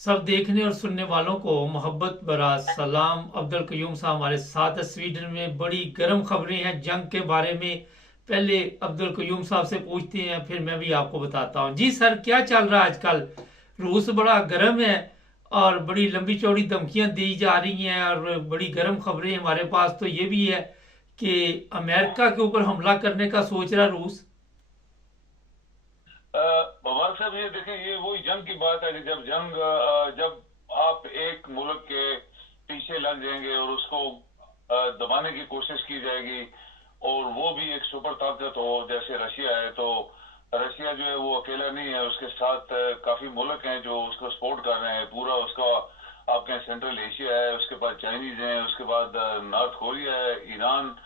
सब देखने और सुनने वालों को मोहब्बत भरा सलाम। अब्दुल कयूम साहब हमारे साथ है। स्वीडन में बड़ी गर्म खबरें हैं जंग के बारे में। पहले अब्दुल कयूम साहब से पूछते हैं, फिर मैं भी आपको बताता हूँ। जी सर, क्या चल रहा है आजकल? रूस बड़ा गर्म है और बड़ी लंबी चौड़ी धमकियां दी जा रही हैं और बड़ी गर्म खबरें हमारे पास तो ये भी है कि अमेरिका के ऊपर हमला करने का सोच रहा रूस। भगवान साहब, ये देखें, ये वही जंग की बात है कि जब आप एक मुल्क के पीछे लग जाएंगे और उसको दबाने की कोशिश की जाएगी, और वो भी एक सुपर ताकत हो जैसे रशिया है, तो रशिया जो है वो अकेला नहीं है, उसके साथ काफी मुल्क हैं जो उसको सपोर्ट कर रहे हैं। पूरा उसका आप कहें सेंट्रल एशिया है, उसके बाद चाइनीज है, उसके बाद नॉर्थ कोरिया है, ईरान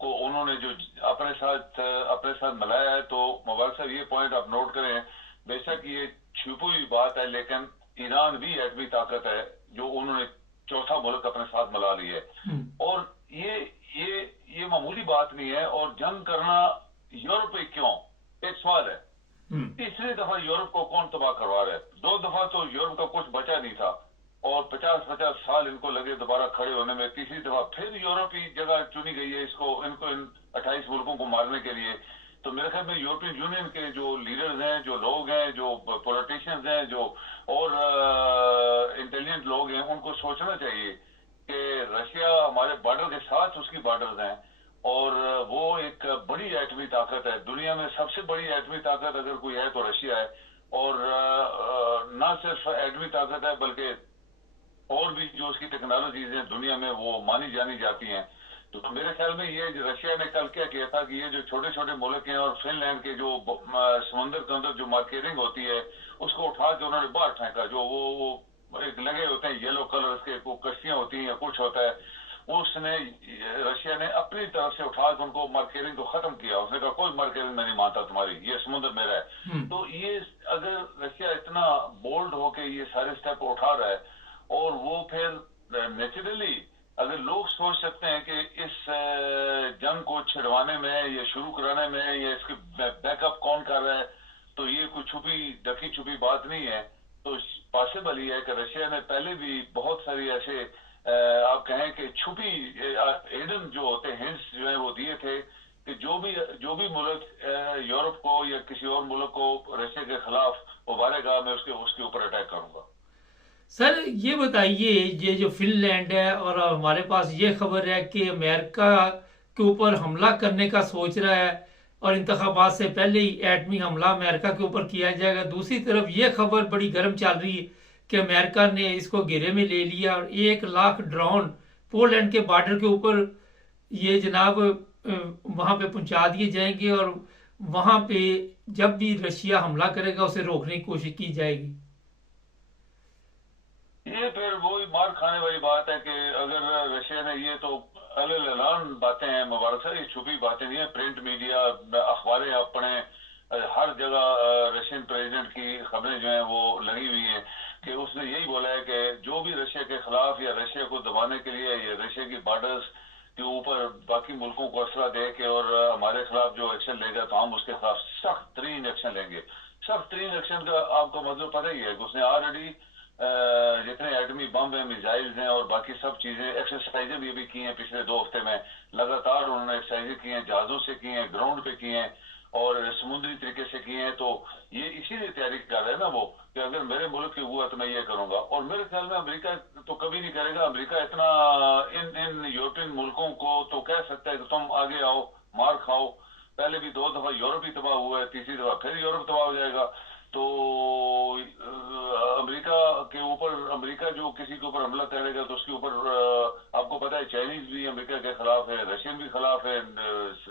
को उन्होंने जो अपने साथ मिलाया है। तो मोबाइल साहब, ये पॉइंट आप नोट करें, बेशक ये छुपी हुई बात है, लेकिन ईरान भी एटमी ताकत है जो उन्होंने चौथा मुल्क अपने साथ मिला ली है। हम्म। और ये ये ये मामूली बात नहीं है। और जंग करना यूरोप पे क्यों, एक सवाल है। हम्म। तीसरी दफा यूरोप को कौन तबाह करवा रहा है? दो दफा तो यूरोप का कुछ बचा नहीं था और 50-50 साल इनको लगे दोबारा खड़े होने में। तीसरी दफा फिर यूरोप की जगह चुनी गई है इनको इन 28 मुल्कों को मारने के लिए। तो मेरे ख्याल में यूरोपियन यूनियन के जो लीडर्स हैं, जो लोग हैं, जो पॉलिटिशियंस हैं, जो और इंटेलिजेंट लोग हैं, उनको सोचना चाहिए कि रशिया हमारे बॉर्डर के साथ उसकी बॉर्डर्स हैं और वो एक बड़ी एटमी ताकत है। दुनिया में सबसे बड़ी एटमी ताकत अगर कोई है तो रशिया है। और ना सिर्फ एटमी ताकत है, बल्कि और भी जो उसकी टेक्नोलॉजीज हैं दुनिया में वो मानी जानी जाती हैं। तो मेरे ख्याल में ये जो रशिया ने कल क्या किया था कि ये जो छोटे छोटे मुल्क हैं और फिनलैंड के जो समुद्र के अंदर जो मार्केरिंग होती है, उसको उठा के उन्होंने बाहर फेंका। जो वो एक लगे होते हैं येलो कलर के, वो कश्तियां होती हैं, कुछ होता है, उसने रशिया ने अपनी तरफ से उठा के उनको मार्केरिंग को खत्म किया। उसने कहा कोई मार्केरिंग मैं नहीं मानता तुम्हारी, ये समुद्र मेरा है। हम्म। तो ये अगर रशिया इतना बोल्ड होके ये सारे स्टेप उठा रहा है, और वो फिर नेचुरली अगर लोग सोच सकते हैं कि इस जंग को छिड़वाने में या शुरू कराने में या इसके बैकअप कौन कर रहा है, तो ये कोई छुपी ढकी छुपी बात नहीं है। तो पॉसिबल ही है कि रशिया ने पहले भी बहुत सारी ऐसे आप कहें कि छुपी हिडन जो होते हैं, हिंट्स जो है वो दिए थे कि जो भी मुल्क यूरोप को या किसी और मुल्क को रशिया के खिलाफ उभारेगा, मैं उसके उसके ऊपर अटैक करूंगा। सर ये बताइए, ये जो फिनलैंड है और हमारे पास ये खबर है कि अमेरिका के ऊपर हमला करने का सोच रहा है और इंतखाबात से पहले ही एटमी हमला अमेरिका के ऊपर किया जाएगा। दूसरी तरफ ये खबर बड़ी गर्म चल रही है कि अमेरिका ने इसको घेरे में ले लिया और 1 लाख ड्रोन पोलैंड के बॉर्डर के ऊपर ये जनाब वहां पे पहुंचा दिए जाएंगे और वहां पे जब भी रशिया हमला करेगा उसे रोकने की कोशिश की जाएगी। ये फिर वही मार खाने वाली बात है कि अगर रशिया ने ये तो अल-ऐलान बातें हैं मुबारक साहब, ये छुपी बातें नहीं है। प्रिंट मीडिया, अखबारें अपने हर जगह रशियन प्रेसिडेंट की खबरें जो हैं वो लगी हुई हैं कि उसने यही बोला है कि जो भी रशिया के खिलाफ या रशिया को दबाने के लिए या रशिया की बॉर्डर्स के ऊपर बाकी मुल्कों को असला दे के और हमारे खिलाफ जो एक्शन लेगा, तो हम उसके खिलाफ सख्त तरीन एक्शन लेंगे। सख्त तरीन एक्शन का आपको मतलब पता ही है कि उसने ऑलरेडी जितने एटमी बम है, मिसाइल्स हैं और बाकी सब चीजें, एक्सरसाइजें भी की हैं पिछले 2 हफ्ते में। लगातार उन्होंने एक्सरसाइजें की हैं, जहाजों से की हैं, ग्राउंड पे की हैं और समुद्री तरीके से की हैं। तो ये इसीलिए तैयारी कर रहे हैं ना वो, कि अगर मेरे मुल्क की हुआ तो मैं ये करूंगा। और मेरे ख्याल में अमेरिका तो कभी नहीं करेगा। अमेरिका इतना इन इन यूरोपियन मुल्कों को तो कह सकता है कि तुम आगे आओ, मार खाओ। पहले भी 2 दफा यूरोप ही तबाह हुआ है, तीसरी दफा फिर यूरोप तबाह हो जाएगा। तो अमेरिका के ऊपर, अमेरिका जो किसी के ऊपर हमला करेगा तो उसके ऊपर आपको पता है चाइनीज भी अमेरिका के खिलाफ है, रशियन भी खिलाफ है,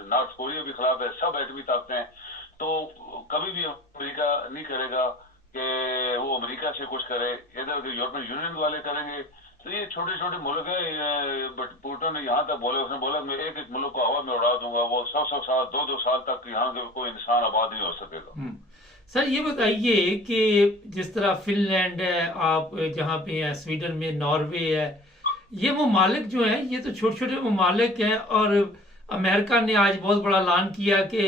नॉर्थ कोरिया भी खिलाफ है, सब एटमी ताकतें हैं। तो कभी भी अमेरिका नहीं करेगा कि वो अमेरिका से कुछ करे। इधर यूरोपियन यूनियन वाले करेंगे। तो ये छोटे छोटे मुल्क है। बट पुतिन ने यहाँ तक बोला, उसने बोला मैं एक एक मुल्क को हवा में उड़ा दूंगा, वो 100-100 साल, 2-2 साल तक यहाँ के कोई इंसान आबाद नहीं हो सकेगा। सर ये बताइए कि जिस तरह फिनलैंड है, आप जहाँ पे हैं स्वीडन में, नॉर्वे है, ये ममालिक जो हैं ये तो छोटे छोटे ममालिक हैं और अमेरिका ने आज बहुत बड़ा ऐलान किया कि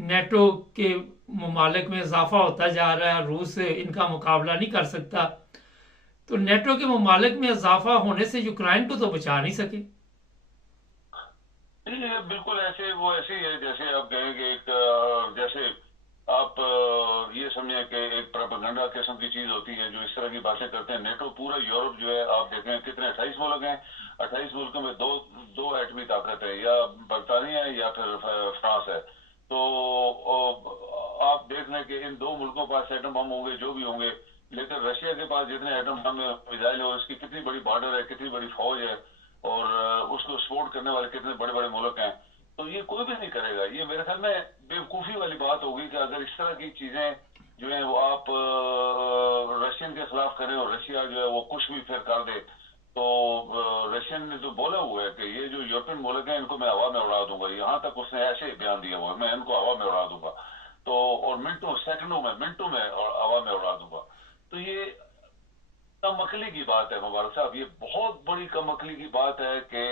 नेटो के ममालिक में इजाफा होता जा रहा है, रूस इनका मुकाबला नहीं कर सकता। तो नेटो के ममालिक में इजाफा होने से यूक्रेन को तो बचा नहीं सके। ये बिल्कुल ऐसे वो ऐसे ही है जैसे आप कहेंगे एक जैसे आप ये समझें कि एक प्रोपेगेंडा किस्म की चीज होती है जो इस तरह की बातें करते हैं। नेटो पूरा यूरोप जो है आप देखें कितने 28 मुल्क हैं, 28 मुल्कों में दो दो एटमी ताकत है, या बरतानिया है या फिर फ्रांस है। तो आप देख लें कि इन दो मुल्कों के पास एटम बम होंगे जो भी होंगे, लेकिन रशिया के पास जितने एटम बम मिसाइल है उसकी कितनी बड़ी बॉर्डर है, कितनी बड़ी फौज है, और उसको सपोर्ट करने वाले कितने बड़े बड़े मुल्क हैं। तो ये कोई भी नहीं करेगा। ये मेरे ख्याल में बेवकूफ़ी वाली बात होगी कि अगर इस तरह की चीज़ें जो है वो आप रशियन के खिलाफ करें और रशिया जो है वो कुछ भी फिर कर दे। तो रशियन ने तो बोला हुआ है कि ये जो यूरोपियन मुल्क हैं इनको मैं हवा में उड़ा दूंगा, यहाँ तक उसने ऐसे बयान दिया हुआ है, मैं इनको हवा में उड़ा दूंगा। तो और मिनटों में हवा में उड़ा दूंगा। तो ये कम अकली की बात है मुबारक साहब, ये बहुत बड़ी कम अकली की बात है कि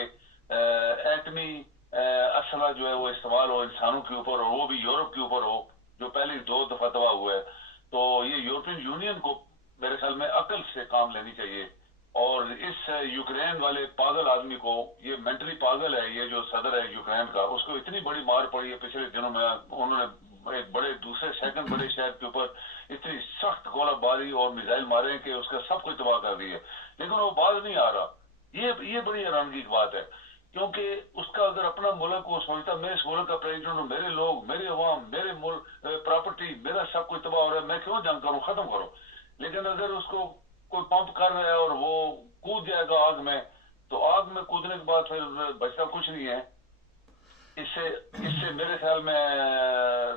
एटमी असला जो है वो इस्तेमाल हो इंसानों के ऊपर, और वो भी यूरोप के ऊपर हो, जो पहले 2 दफा तबाह हुआ है। तो ये यूरोपियन यूनियन को मेरे ख्याल में अकल से काम लेनी चाहिए। और इस यूक्रेन वाले पागल आदमी को, ये मेंटली पागल है, ये जो सदर है यूक्रेन का, उसको इतनी बड़ी मार पड़ी है पिछले दिनों में। उन्होंने एक बड़े दूसरे सेकंड बड़े शहर के ऊपर इतनी सख्त गोलाबारी और मिसाइल मारे हैं कि उसका सब कुछ तबाह कर दिया, लेकिन वो बाज नहीं आ रहा। ये बड़ी हैरानगी की बात है, क्योंकि उसका अगर अपना मुल्क वो सोचता मैं इस मुल्क का प्रेसिडेंट हूँ, मेरे लोग, मेरे अवाम, मेरे मुल्क, प्रॉपर्टी, मेरा सब कुछ तबाह हो रहा है, मैं क्यों जंग करूँ, खत्म करो। लेकिन अगर उसको कोई पंप कर रहा है और वो कूद जाएगा आग में, तो आग में कूदने के बाद फिर बचता कुछ नहीं है। इससे इससे मेरे ख्याल में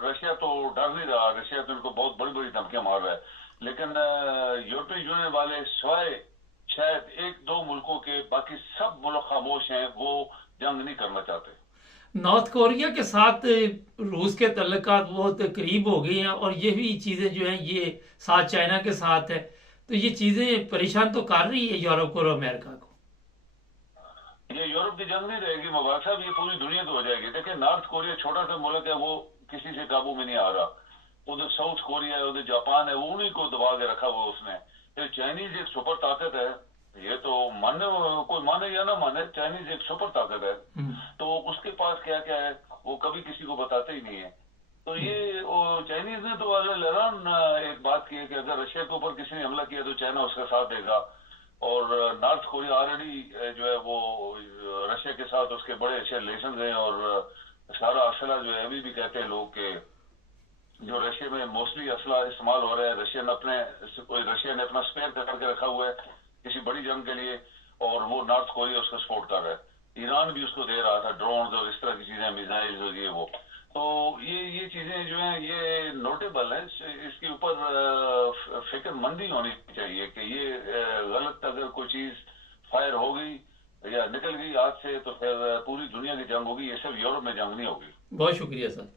रशिया तो डर नहीं रहा, रशिया तो इनको बहुत बड़ी बड़ी धमकियां मार रहा है। लेकिन यूरोपियन यूनियन वाले स्वाय शायद 1-2 मुल्कों के, बाकी सब मुल्क खामोश हैं, वो जंग नहीं करना चाहते। नॉर्थ कोरिया के साथ रूस के तल्लुकात बहुत करीब हो गए हैं, और ये भी चीज़ें जो हैं ये साथ चाइना के साथ है, तो ये चीज़ें परेशान तो कर रही है यूरोप को और अमेरिका को। ये यूरोप की जंग नहीं रहेगी मुबारक साहब, ये पूरी दुनिया तो हो जाएगी। देखिए नॉर्थ कोरिया छोटा सा मुल्क है, वो किसी से काबू में नहीं आ रहा। उधर साउथ कोरिया है, उधर जापान है, वो उन्हीं को दबा के रखा हुआ उसने। फिर चाइनीज एक सुपर ताकत है, ये तो माने कोई माने या ना माने, चाइनीज एक सुपर ताकत है। तो उसके पास क्या क्या है वो कभी किसी को बताते ही नहीं है। तो ये चाइनीज ने तो लड़ान एक बात की है कि अगर रशिया के ऊपर किसी ने हमला किया तो चाइना उसका साथ देगा। और नॉर्थ कोरिया ऑलरेडी जो है वो रशिया के साथ उसके बड़े अच्छे रिलेशन गए, और सारा असला जो है अभी भी कहते हैं लोग के जो रशिया में मोस्टली असला इस्तेमाल हो रहा है, रशिया ने अपना स्पेयर करके रखा हुआ है किसी बड़ी जंग के लिए, और वो नॉर्थ कोरिया उसको सपोर्ट कर रहा है। ईरान भी उसको दे रहा था ड्रोन और इस तरह की चीजें, मिसाइल्स और ये वो। तो ये चीजें जो हैं ये नोटेबल है, इसके ऊपर फिक्रमंदी होनी चाहिए कि ये गलत अगर कोई चीज फायर हो गई या निकल गई हाथ से तो फिर पूरी दुनिया की जंग होगी, ये सिर्फ यूरोप में जंग नहीं होगी। बहुत शुक्रिया सर।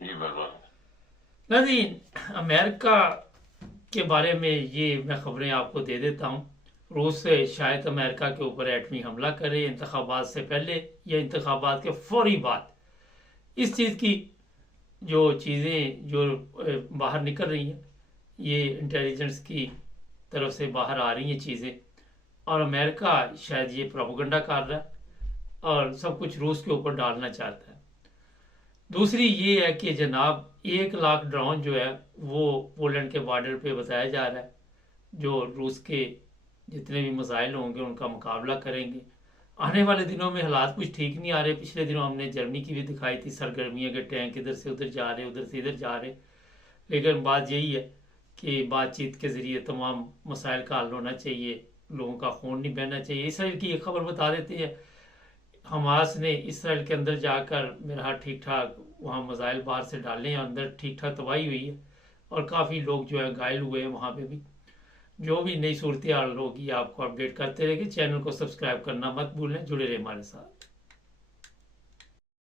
जी बिल्कुल। नाज़रीन, अमेरिका के बारे में ये मैं खबरें आपको दे देता हूँ। रूस से शायद अमेरिका के ऊपर एटमी हमला करे इंतखाबात से पहले या इंतखाबात के फौरी बाद। इस चीज़ की जो चीज़ें जो बाहर निकल रही हैं, ये इंटेलिजेंस की तरफ से बाहर आ रही हैं चीज़ें, और अमेरिका शायद ये प्रोपेगेंडा कर रहा है और सब कुछ रूस के ऊपर डालना चाहता है। दूसरी ये है कि जनाब 1 लाख ड्रोन जो है वो पोलैंड के बॉर्डर पे बताया जा रहा है, जो रूस के जितने भी मिसाइल होंगे उनका मुकाबला करेंगे। आने वाले दिनों में हालात कुछ ठीक नहीं आ रहे। पिछले दिनों हमने जर्मनी की भी दिखाई थी सरगर्मियाँ के टैंक इधर से उधर जा रहे, उधर से इधर जा रहे। लेकिन बात यही है कि बातचीत के ज़रिए तमाम मसाइल का हल होना चाहिए, लोगों का खून नहीं बहना चाहिए। इसराइल की एक खबर बता देते हैं, हमास ने इसराइल के अंदर जाकर मेरा ठीक ठाक वहाँ मिसाइल बाहर से डाले हैं, अंदर ठीक ठाक तबाही हुई है और काफ़ी लोग जो है घायल हुए हैं वहाँ पे भी। जो भी नई सूरत हाल होगी आपको अपडेट करते रहेंगे। चैनल को सब्सक्राइब करना मत भूलें, जुड़े रहे हमारे साथ।